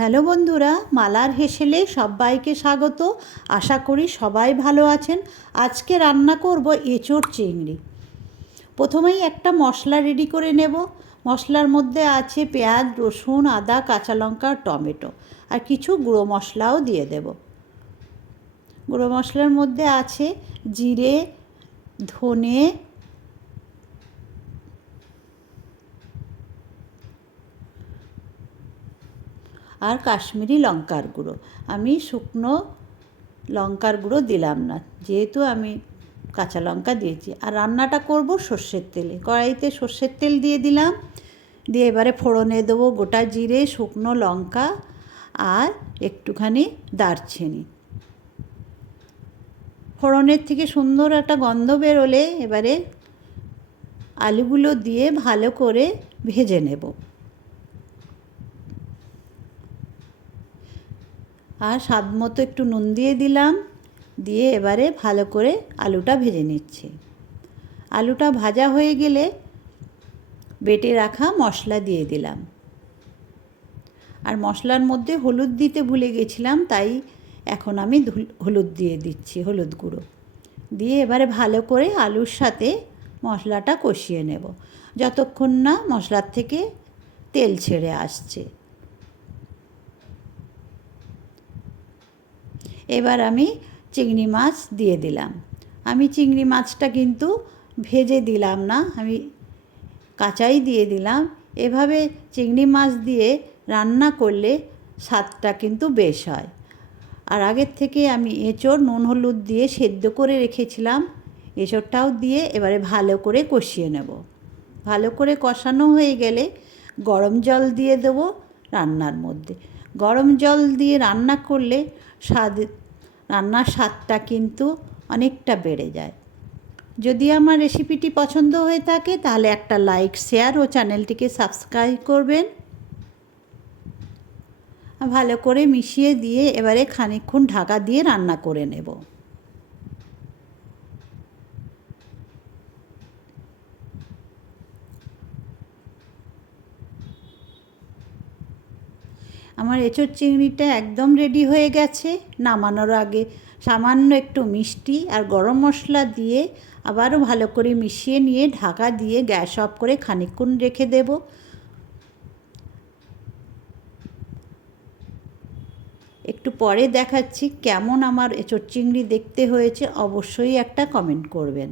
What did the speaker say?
Hello বন্ধুরা, মালার হেসেলে সবাইকে স্বাগত। আশা করি সবাই ভালো আছেন। আজকে রান্না করব এঁচোড় চিংড়ি। প্রথমেই একটা মশলা রেডি করে নেব। মশলার মধ্যে আছে পেঁয়াজ, রসুন, আদা, কাঁচা লঙ্কা, টমেটো আর কিছু গুঁড়ো মশলাও দিয়ে দেব। গুঁড়ো মশলার মধ্যে আছে জিরে, ধনে, আর কাশ্মীরি লঙ্কার গুঁড়ো। আমি শুকনো লঙ্কার গুঁড়ো দিলাম না, যেহেতু আমি কাঁচা লঙ্কা দিয়েছি। আর রান্নাটা করব সর্ষের তেলে। কড়াইতে সর্ষের তেল দিয়ে দিলাম, দিয়ে এবারে ফোড়নে দেবো গোটা জিরে, শুকনো লঙ্কা আর একটুখানি দারচিনি। ফোড়নের থেকে সুন্দর একটা গন্ধ বেরোলে এবারে আলুগুলো দিয়ে ভালো করে ভেজে নেব। আর স্বাদ মতো একটু নুন দিয়ে দিলাম, দিয়ে এবারে ভালো করে আলুটা ভেজে নিচ্ছি। আলুটা ভাজা হয়ে গেলে বেটে রাখা মশলা দিয়ে দিলাম। আর মশলার মধ্যে হলুদ দিতে ভুলে গেছিলাম, তাই এখন আমি হলুদ দিয়ে দিচ্ছি, হলুদ গুঁড়ো দিয়ে এবারে ভালো করে আলুর সাথে মশলাটা কষিয়ে নেব যতক্ষণ না মশলার থেকে তেল ছেড়ে আসছে। এবার আমি চিংড়ি মাছ দিয়ে দিলাম। আমি চিংড়ি মাছটা কিন্তু ভেজে দিলাম না, আমি কাঁচাই দিয়ে দিলাম। এভাবে চিংড়ি মাছ দিয়ে রান্না করলে স্বাদটা কিন্তু বেশ হয়। আর আগের থেকে আমি এঁচোড় নুন হলুদ দিয়ে সেদ্ধ করে রেখেছিলাম, এঁচোড়টাও দিয়ে এবারে ভালো করে কষিয়ে নেব। ভালো করে কষানো হয়ে গেলে গরম জল দিয়ে দেবো রান্নার মধ্যে। গরম জল দিয়ে রান্না করলে রান্নার স্বাদটা কিন্তু অনেকটা বেড়ে যায়। যদি আমার রেসিপিটি পছন্দ হয়ে থাকে তাহলে একটা লাইক, শেয়ার ও চ্যানেলটিকে সাবস্ক্রাইব করবেন। ভালো করে মিশিয়ে দিয়ে এবারে খানিকক্ষণ ঢাকা দিয়ে রান্না করে নেব। আমার এঁচোড় চিংড়িটা একদম রেডি হয়ে গেছে। নামানোর আগে সামান্য একটু মিষ্টি আর গরম মশলা দিয়ে আবারও ভালো করে মিশিয়ে নিয়ে ঢাকা দিয়ে গ্যাস অফ করে খানিকক্ষণ রেখে দেব। একটু পরে দেখাচ্ছি কেমন আমার এঁচোড় চিংড়ি দেখতে হয়েছে। অবশ্যই একটা কমেন্ট করবেন।